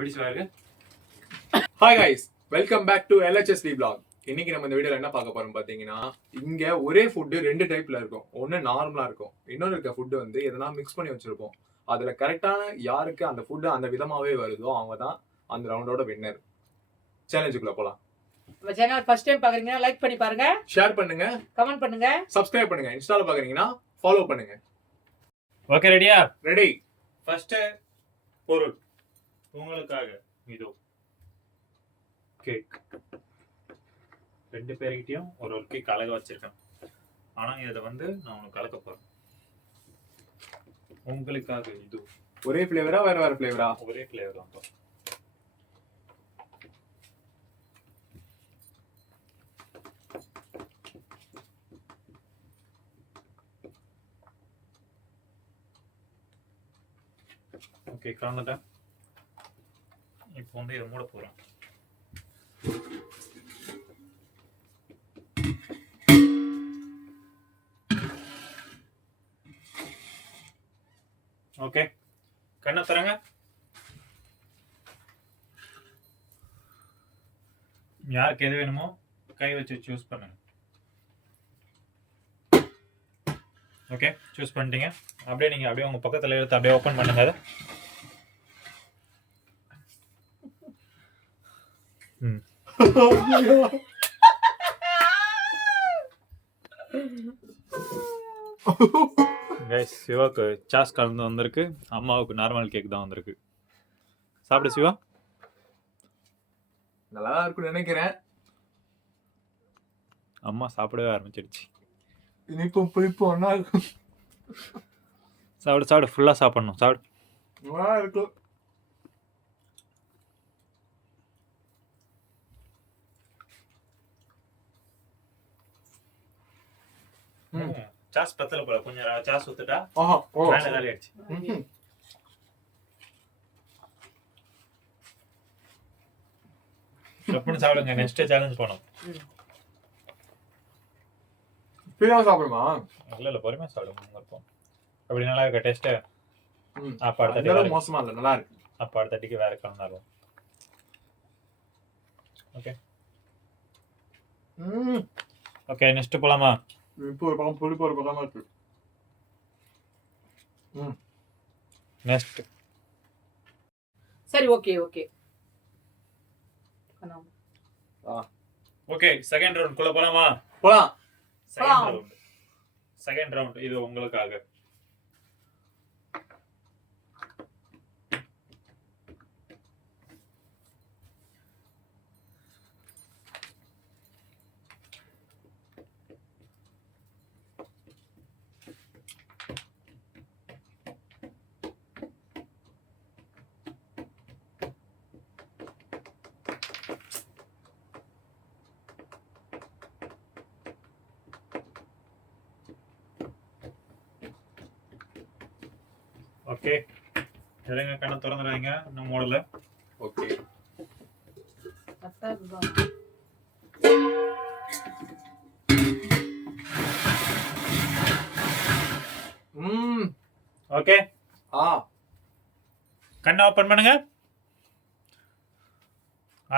எப்படி சொல்றாரு? Hi guys, welcome back to LHSD vlog. இன்னைக்கு நம்ம இந்த வீடியோல என்ன பார்க்க போறோம் பாத்தீங்கன்னா, இங்க ஒரே ஃபுட் ரெண்டு டைப்ல இருக்கும். ஒன்னு நார்மலா இருக்கும், இன்னொரு இருக்க ஃபுட் வந்து எதனா மிக்ஸ் பண்ணி வச்சிருப்போம். அதுல கரெக்டான யாருக்கு அந்த ஃபுட் அந்த விதமாவே வருதோ அவங்க தான் அந்த ரவுண்டோட வின்னர். சேலஞ்சுக்குள்ள போலாம். நம்ம சேனல் ஃபர்ஸ்ட் டைம் பாக்குறீங்கன்னா லைக் பண்ணி பாருங்க, ஷேர் பண்ணுங்க, கமெண்ட் பண்ணுங்க, சப்ஸ்கிரைப் பண்ணுங்க. இன்ஸ்டால பாக்குறீங்கன்னா ஃபாலோ பண்ணுங்க. ஓகே, ரெடியா? ரெடி. ஃபர்ஸ்ட் பொருள் உங்களுக்காக இதோ கேக். ரெண்டு பேர்கிட்டயும் ஒரு கேக் கலக்க வச்சிருக்கேன். ஆனா இதை வந்து நான் உனக்கு கலக்க போறேன். உங்களுக்காக இது ஒரே ஃபிளேவரா வேற வேற ஃபிளேவரா? ஒரே ஃபிளேவர் தான். ஓகே, கலந்துட்டேன். இப்போ வந்து இதை மூட போறேன். ஓகே, கண்ணை தரங்க. யாருக்கு எது வேணுமோ கை வச்சு சூஸ் பண்ணுங்க. ஓகே, சூஸ் பண்ணிட்டீங்க. அப்படியே நீங்க அப்படியே உங்க பக்கத்துல எடுத்து அப்படியே ஓபன் பண்ணுங்க. அதை கைஸ், சிவாக்கு சாஸ் கலந்து வந்திருக்கு, அம்மாவுக்கு நார்மல் கேக் தான் வந்திருக்கு. சாப்பிடு சிவா. நல்லா இருக்கும்னு நினைக்கிறேன். அம்மா சாப்பிடவே ஆரம்பிச்சிடுச்சு. இனிப்பும் புளிப்பும் ஒன்னா இருக்கும். சாப்பிடு சாப்பிடு, ஃபுல்லா சாப்பிடணும். சாப்பிடு. நல்லா இருக்கும். சாஸ் பத்தல போல, கொஞ்சம் சாஸ் ஊத்துட்டா மேல காலி ஆயிடுச்சு. எப்படின்னு சாப்பிடுங்க. நெக்ஸ்ட் சேலஞ்ச் பண்ணும். ஃப்ரீயா சாப்பிடுமா? இல்ல பொறுமையா சாப்பிடுங்க. இருக்கும் அப்படி நல்லா இருக்க டேஸ்ட். அப்ப அடுத்த தடவை மோசமா இல்ல, நல்லா இருக்கு. அப்ப அடுத்த டிக்கு வேற கலந்தாலும் ஓகே. ஓகே, நெக்ஸ்ட் போலாமா? இப்போ ஒரு பக்கம் புளிப்பு ஒரு பக்கமா இருக்கு. நெக்ஸ்ட். சரி, okay okay okay, second round குள்ள போலாமா? போலாம். செகண்ட் ரவுண்ட் இது உங்களுக்காக. ஓகே, இருங்க, கண்ணை திறந்துறாங்க. இன்னும் மூடல. Okay, okay. கண்ணை ஓப்பன் பண்ணுங்க.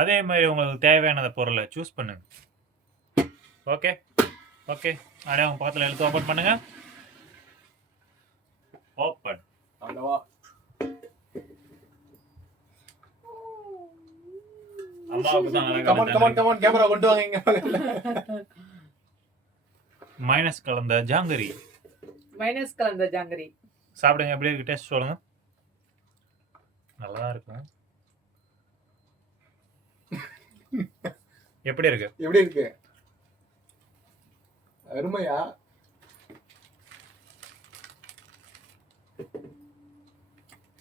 அதே மாதிரி உங்களுக்கு தேவையான பொருளை சூஸ் பண்ணுங்க. ஓகே ஓகே, அப்படியே உங்க பக்கத்துல எடுத்து ஓப்பன் பண்ணுங்க. ஓப்பன். அம்மாவுக்கு தான் கேமரா கொண்டு வாங்க. மைனஸ் கலந்த ஜாங்கரி. மைனஸ் கலந்த ஜாங்கரி சாப்பிடுங்க. எப்படி இருக்கு டேஸ்ட் சொல்லுங்க. நல்லா இருக்கும். எப்படி இருக்கு? எப்படி இருக்கு? அருமையா?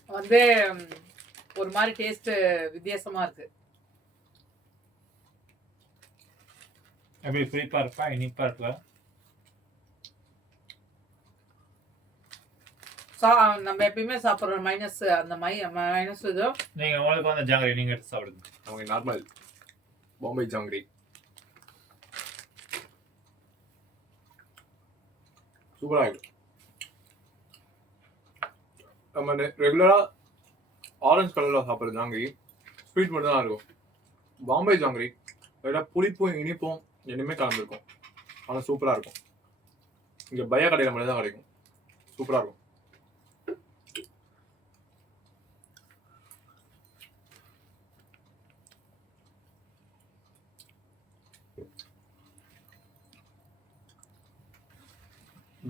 வந்து ஒரு மாதிரி டேஸ்ட் வித்தியாசமா இருக்கு. எப்படி புளிப்பா இருக்கா, இனிப்பா இருக்கா? நம்ம எப்பயுமே சாப்பிடுறோம் மைனஸ், அந்த மைனஸ் இது. நீங்க உங்களுக்கு வந்து ஜாங்கரி நீங்க எடுத்து சாப்பிடுங்க. அவங்க நார்மல் பாம்பே ஜாங்கரி சூப்பரா இருக்கு. நம்ம ரெகுலரா ஆரஞ்சு கலர்ல சாப்பிடுற ஜாங்கரி ஸ்வீட் மட்டும் தான் இருக்கும். பாம்பே ஜாங்கிரி லைட்டாக புளிப்பும் இனிப்பும் இனிமே கலந்துருக்கும். ஆனால் சூப்பராக இருக்கும். இங்கே பையா கடையில் மட்டும் தான் கிடைக்கும். சூப்பராக இருக்கும்.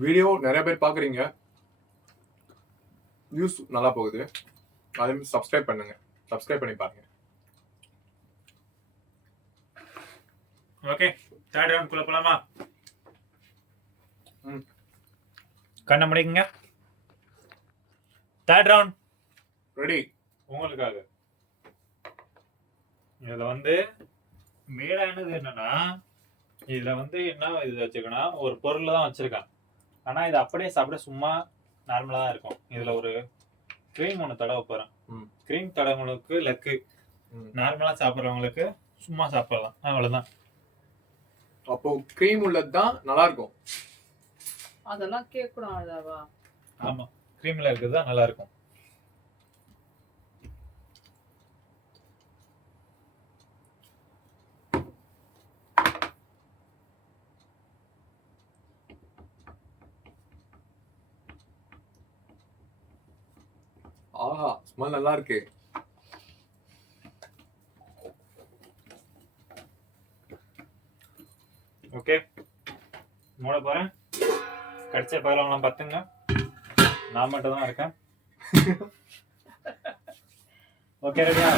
வீடியோ நிறைய பேர் பார்க்குறீங்க, வியூஸ் நல்லா போகுது. அதே மாதிரி சப்ஸ்கிரைப் பண்ணுங்க, சப்ஸ்கிரைப் பண்ணி பாருங்க. ஓகே, தேர்ட் ரவுண்ட் குள்ள போலாமா? கண்ணை முடிக்குங்க. தேர்ட் ரவுண்ட் ரெடி உங்களுக்காக. இதுல வந்து மேலானது என்னன்னா, இதுல வந்து என்ன இது வச்சிருக்கேன்னா ஒரு பொருள் தான் வச்சிருக்கேன். ஆனா இது அப்படியே சாப்பிட சும்மா நார்மலா தான் இருக்கும். இதுல ஒரு கிரீம் ஒன்று தடவை போறேன். கிரீம் தடவங்களுக்கு லக்கு, நார்மலா சாப்பிட்றவங்களுக்கு சும்மா சாப்பிடலாம், அவ்வளவுதான். அப்போ கிரீம் உள்ளது தான் நல்லா இருக்கும். அதெல்லாம் கேட்கக்கூடாதாவா? ஆமா, கிரீம்ல இருக்கிறது தான் நல்லா இருக்கும். ஆஹா, ஸ்மெல் நல்லா இருக்கு. ஓகே, மூட போறேன். கடிச்ச பயிலவங்களாம் பார்த்துங்க, நான் மட்டும் தான் இருக்கேன். ஓகே, ரெடியா?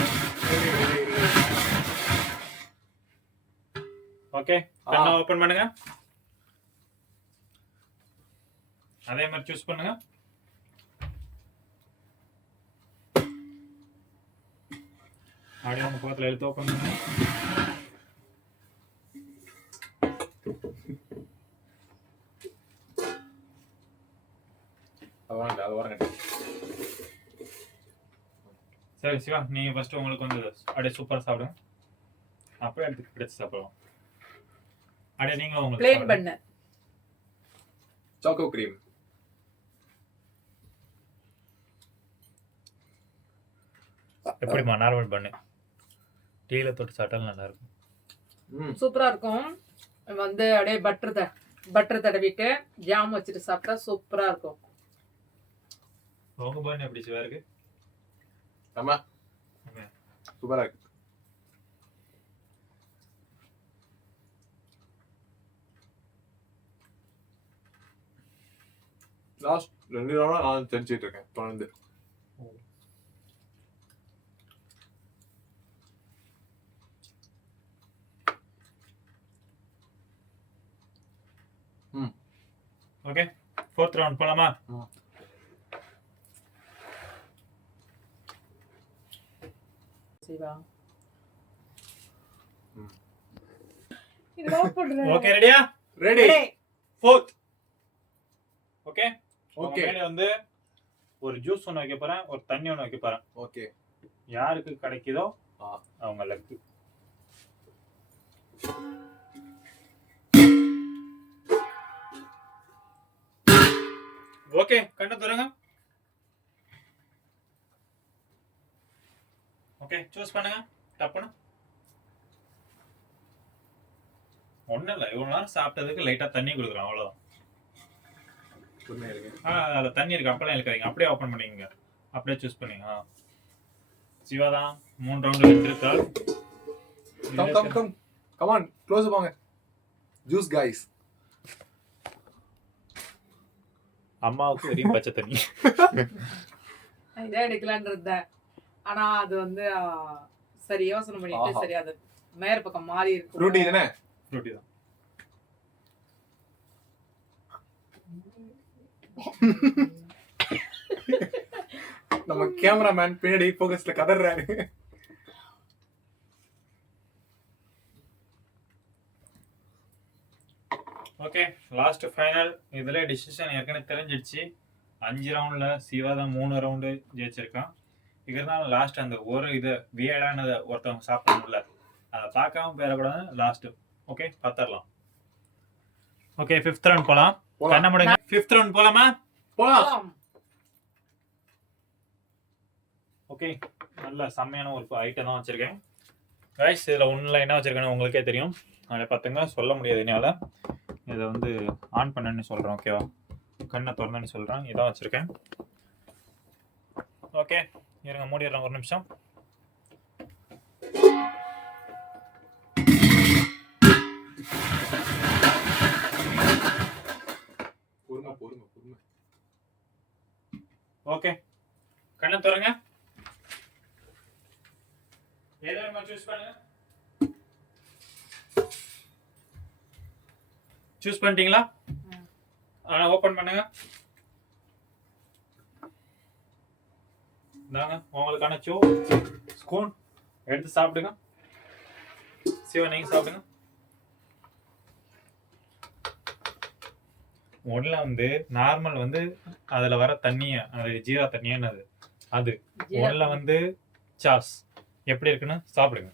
ஓகே, கண்ணை ஓபன் பண்ணுங்க. அதே மாதிரி சூஸ் பண்ணுங்க. அப்படியே உங்க பக்கத்துல எழுத்து ஓபன் பண்ணுங்க. அது வரங்க. சரி சிவா, நீங்க ஃபர்ஸ்ட் உங்களுக்கு வந்து அப்படியே சூப்பரா சாப்பிடுங்க. அப்படியே எடுத்து பிடிச்சு சாப்பிடலாம். அப்படியே நீங்க உங்களுக்கு ப்ளேன் பண்ணு. Choco cream. எப்படிமா நார்மல் பண்ணு, டீல தொட்டு சாப்பிட்டாலும் நல்லா இருக்கும். சூப்பரா இருக்கும். வந்து அப்படியே பட்டர் தடவிட்டு ஜாம் வச்சுட்டு சாப்பிட்டா சூப்பரா இருக்கும். உங்க பண்ணு எப்படி சிவா இருக்கு? ஆமா, சூப்பரா இருக்கு. லாஸ்ட் 2 நாளா நான் தெரிஞ்சிட்டு இருக்கேன் தொடர்ந்து. ஓகே, ஃபோர்த் ரவுண்ட் போலாமா? சிவா, ஓகே, ரெடியா? Ready. Fourth. Okay okay, okay, வந்து ஒரு ஜூஸ் ஒன்று வைக்க போறேன், ஒரு தண்ணி ஒன்று வைக்க போறேன். ஓகே, யாருக்கு கிடைக்குதோ அவங்க லக்கு. ஓகே, கண்ணை தருங்க. ஓகே, சூஸ் பண்ணுங்க. டப்புன்னு ஒன்றும் இல்லை, இவ்வளோ நேரம் சாப்பிட்டதுக்கு லைட்டாக தண்ணி கொடுக்குறோம், அவ்வளோதான். அதில் தண்ணி இருக்கு, அப்பெல்லாம் இருக்காதீங்க, அப்படியே ஓப்பன் பண்ணிக்கங்க. அப்படியே சூஸ் பண்ணிங்க. சிவா தான் 3 ரவுண்டு வென்றிருக்காள். கம் ஆன், க்ளோஸ் வாங்க. Juice guys. அம்மாவுக்கு வெறும் பச்சை தண்ணி. இதே எடுக்கலான்னு இருந்தேன், ஆனா அது வந்து சரி யோசனை பண்ணிட்டு சரி அது மேயர் பக்கம் மாறி இருக்கு. ஃப்ரூட்டி தானே? ஃப்ரூட்டி தான். நம்ம கேமராமேன் பின்னாடி ஃபோக்கஸ்ல கதறாரு. Okay, last final. இதுல டிசிஷன் ஏற்கனவே தெரிஞ்சிடுச்சு. 5 ரவுண்ட்ல சிவா தான் 3 ரவுண்டு ஜெயிச்சிருக்கான். இதனால லாஸ்ட் அந்த ஒரு இது வியர்டானதை ஒருத்தவங்க சாப்பிடணும்ல, அதை பார்க்காம பேரக்கூடாது. லாஸ்ட் ஓகே, பார்த்துடலாம். ஓகே, 5th ரவுண்ட் போலாம். கண்ண முடுங்க. 5th ரவுண்ட் போலாமா? போலாம். ஓகே, நல்ல செம்மையான ஒரு ஐட்டம் தான் வச்சுருக்கேன் கைஸ். இதில் ஒன்றில் என்ன வச்சுருக்கேன்னு உங்களுக்கே தெரியும். அதில் பார்த்துங்க, சொல்ல முடியாது என்னால். இதை வந்து ஆன் பண்ணன்னு சொல்கிறேன். ஓகேவா, கண்ணை திறந்தேன்னு சொல்கிறேன். இதான் வச்சுருக்கேன். ஓகே, இருங்க, மூடிடுறேன் ஒரு நிமிஷம். பொறுமை. ஓகே, கண்ணை திறங்க. ஏதாவது சூஸ் பண்ணுங்க. சூஸ் பண்ணிட்டீங்களா? ஓபன் பண்ணுங்க. இந்தாங்க உங்களுக்கான ஸ்பூன் எடுத்து சாப்பிடுங்க. சிவா, நீங்க சாப்பிடுங்க. ஒண்ணுல வந்து நார்மல் வந்து அதுல வர தண்ணிய, அது ஜீரா தண்ணியானது, அது ஒண்ணுல வந்து சாஸ் எப்படி இருக்குன்னு சாப்பிடுங்க.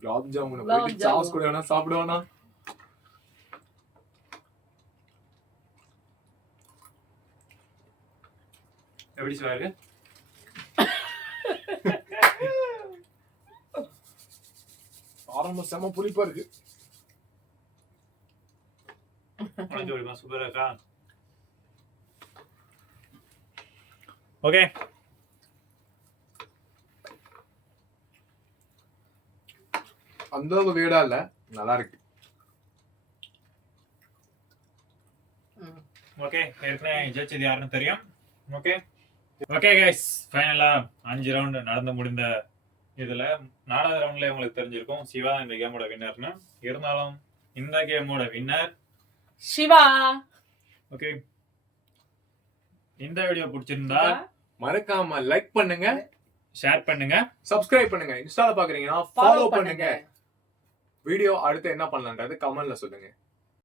குலாப் ஜாமுன் போயிட்டு சாஸ் கூட வேணா சாப்பிடுவானா? எப்படி சிவா இருக்கு? ஆரம்ப செம புளிப்பா இருக்கு. சூப்பரா இருக்கா? ஓகே, அந்த அளவுக்கு வீடா இல்ல, நல்லா இருக்கு. ஓகே, ஏற்கனவே ஜெயிச்சது யாருன்னு தெரியும். ஓகே ஓகே கைஸ், ஃபைனலா 5 ரவுண்ட் நடந்து முடிந்த இதுல 4வது ரவுண்ட்ல உங்களுக்கு தெரிஞ்சிருக்கும் சிவா இந்த கேமோட வின்னர்னு. இருந்தாலும் இந்த கேமோட வின்னர் சிவா. ஓகே, இந்த வீடியோ பிடிச்சிருந்தா மறக்காம லைக் பண்ணுங்க, ஷேர் பண்ணுங்க, சப்ஸ்கிரைப் பண்ணுங்க. இன்ஸ்டால பாக்குறீங்கன்னா ஃபாலோ பண்ணுங்க. வீடியோ அடுத்து என்ன பண்ணலான்றது கமெண்ட்ல சொல்லுங்க.